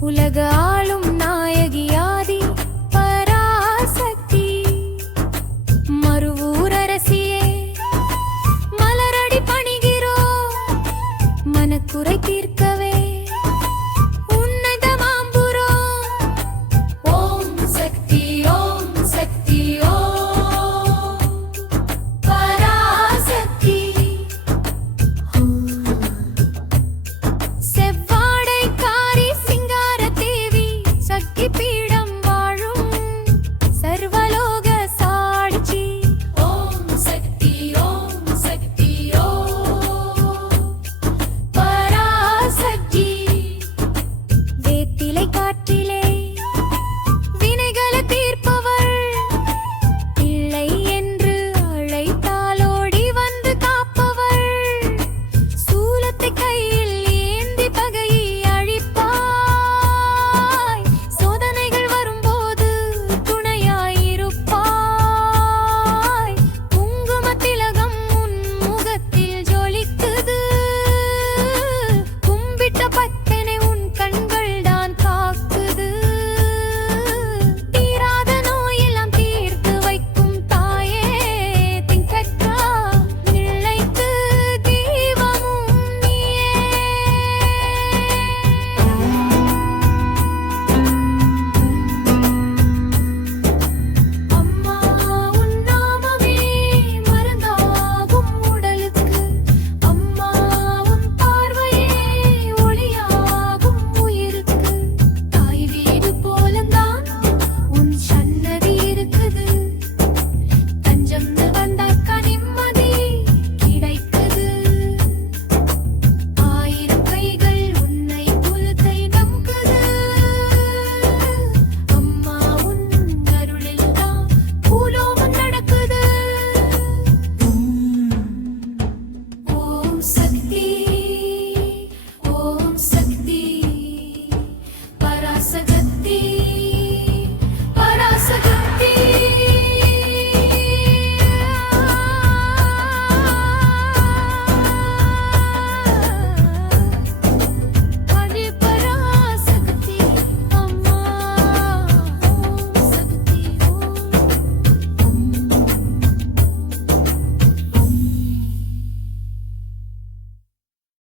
உலக ஆளும் நாயகியாதி பராசக்தி மறுவூரரசியே மலரடி பணிகிறோ மனக்குறை தீர்க்கவே உன்னதமாம்புரோ ஓம் சக்தி ஓம் சக்தி ஓம் பராசக்தி செவ்வாடைக்காரி சிங்கார தேவி சக்தி பீடம் வாழும் சர்வலோக சாட்சி ஓம் சக்தி ஓம் பராசக்தி வேத்திலை காற்றிலே வினைகளை தீர்ப்பவள் இல்லை என்று அழைத்தாலோடி வந்து காப்பவள் சூலத்தை கையில் ஏந்தி பகையை அழிப்பாய் சோதனைகள் வரும்போது துணையாயிருப்பாய் குங்கும திலகம் உன் முகத்தில் ஜொலிக்குது கும்பிட்ட பக்தனை உன் கண்கள் தான் காக்குது தீராத நோயெல்லாம் தீர்த்து வைக்கும் தாயே திங்கட்கா நிலைத்து தீபமும் நீயே அம்மா உன் நாமமே மருந்தாகும் உடலுக்கு அம்மா உன் பார்வையே ஒளியாகும் உயிருக்கு தாய் வீடு போலந்தான் உன் சன்னதி இருக்குது தஞ்சம்னு வந்தாக்கா நிம்மதி கிடைக்குது ஆயிரம் கைகள் உன்னை புலத்தை நம்புது அம்மா உன் அருளில் தான் பூலோகம் நடக்குது ஓம் சக்தி பராசக்தி